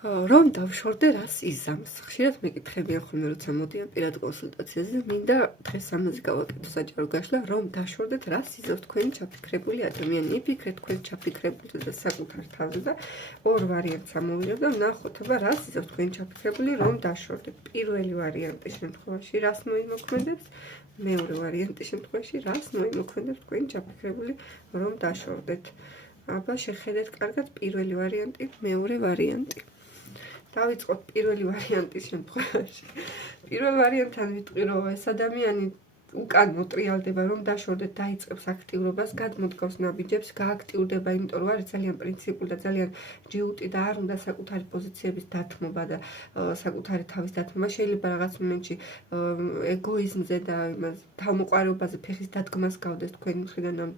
რომ დავშორდე რას იზამს. ხშირად მეკითხებიან ხოლმე როცა მოდიან პირად კონსულტაციაზე, მინდა დღეს ამაზე გავაკეთო საჯარო გაშლა, რომ დაშორდეთ რას იზამს თქვენი ჩაფიქრებული ადამიანი. იფიქრეთ თქვენი ჩაფიქრებული და საკუთარ თავზე და ორ ვარიანტს ამოვიღეთ და ვნახოთ, აბა რას იზამს თქვენი ჩაფიქრებული, რომ დაშორდეთ. პირველი ვარიანტის შემთხვევაში რას მოიმოქმედებს, მეორე ვარიანტის შემთხვევაში რას მოიმოქმედებს თქვენი ჩაფიქრებული, რომ დაშორდეთ. აბა შეხედეთ კარგად პირველი ვარიანტი, მეორე ვარიანტი. დავიწყოთ პირველი ვარიანტის შემთხვევაში. პირველ ვარიანტთან ვიტყვი, რომ ეს ადამიანი უკან მოტრიალდება, რომ დაშორდეთ, დაიწყებს აქტიურობას, გადმოდგავს ნაბიჯებს, გააქტიურდება, იმიტომ რომ არის ძალიან პრინციპული და ძალიან ჯიუტი და არ უნდა საკუთარი პოზიციების დათმობა და საკუთარი თავის დათმობა. შეიძლება რაღაც მომენტში ეგოიზმზე და თავმოყარეობაზე ფეხის დადგმას გავდეს თქვენი მხრიდან ამ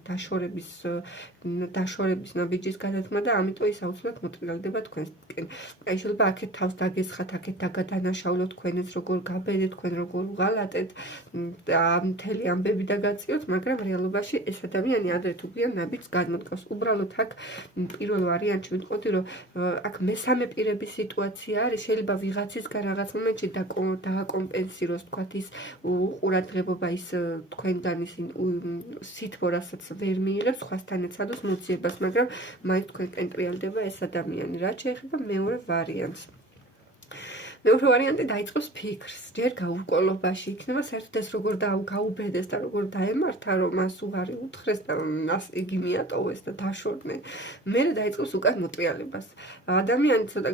დაშორების ნაბიჯის გადათმა და ამიტომ ის აუცილებლად მოტრიალდება თქვენკენ. აი შეიძლება აქეთ თავს დაგესხათ, აქეთ დაგადანაშაულოთ თქვენს როგორ გაბედეთ, თქვენ როგორ უღალატეთ და მთელი ამბები დაგაციოთ, მაგრამ რეალობაში ეს ადამიანი ადრე თუ გვიან ნაბიჯს გადმოდგავს. უბრალოდ აქ პირველ ვარიანტში ვიტყოდი, რომ აქ მესამე პირების სიტუაცია არის, შეიძლება ვიღაცისგან რაღაც მომენტში დააკომპენსიროს, თქვათ ის უყურადღებობა, ის თქვენგან ის სითბო, რასაც ვერ მიიღებს, სხვასთან ეცადოს მოძიებას, მაგრამ მაინც თქვენკენ ტრიალდება ეს ადამიანი. რაც შეეხება მეორე ვარიანტს. მეორე ვარიანტი დაიწყოს ფიქრს, ჯერ გაურკვევლობაში იქნება საერთოდ ეს როგორ გაუბედეს და როგორ დაემართა, რომ მას უარი უთხრეს და მას იგი მიატოვეს და დაშორდნენ. მერე დაიწყოს უკან მოტრიალებას. ადამიანი ცოტა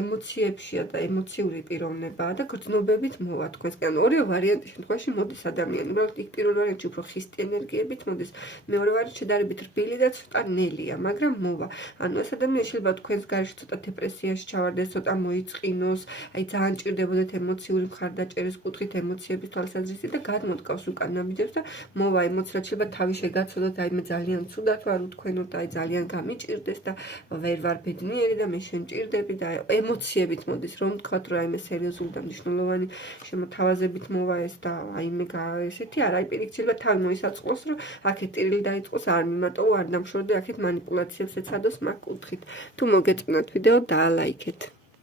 ემოციებშია და ემოციური პიროვნებაა და გრძნობებით მოვა თქვენსკენ. ორივე ვარიანტის შემთხვევაში მოდის ადამიანი. უბრალოდ იქ პირველ ვარიანტში უფრო ხისტი ენერგიებით მოდის. მეორე ვარიანტში შედარებით რბილი და ცოტა ნელია, მაგრამ მოვა. ანუ ეს ადამიანი შეიძლება თქვენს გარეშე ცოტა დეპრესიაში ჩავარდეს, ცოტა მოიწყინოს, აი ძალიან ჭირდებოდეთ ემოციური მხარდაჭერის კუთხით, ემოციების თვალსაზრისით და გადმოდგავს უკან ნაბიჯებს და მოვა ემოციურად შეიძლება თავი შეგაცოდოთ, აი მე ძალიან ცუდად ვარ უთქვენოთ, აი ძალიან გამიჭირდეს და ვერ ვარ ბედნიერი და მე შენ ჭირდები და ემოციებით მოდის, რომ თქვათ, რომ აი მე სერიოზული და მნიშვნელოვანი შემოთავაზებით მოვა ეს და აი მე ესეთი არა, აი პირიქით შეიძლება თავი მოისაწყლოს, რომ აქეთ ტირილი დაიწყოს, არ მიმატოვო, არ დამშორდე, აქეთ მანიპულაციებს ეცადოს მაგ კუთხით. თუ მოგეწონათ ვიდეო, დაალაიქეთ.